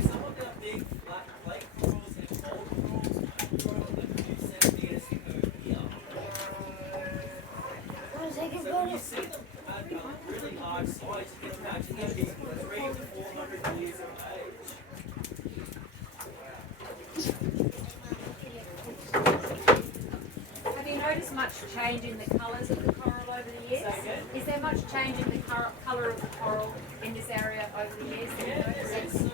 Some of the big flat lake corals and bold corals grow a few centimeters per year. So when you see them at really large size, you can imagine them being 300 to 400 years of age. Have you noticed much change in the colours of the coral over the years? Say again? Is there much change in the colour of the coral in this area over the years? Yeah, there is. So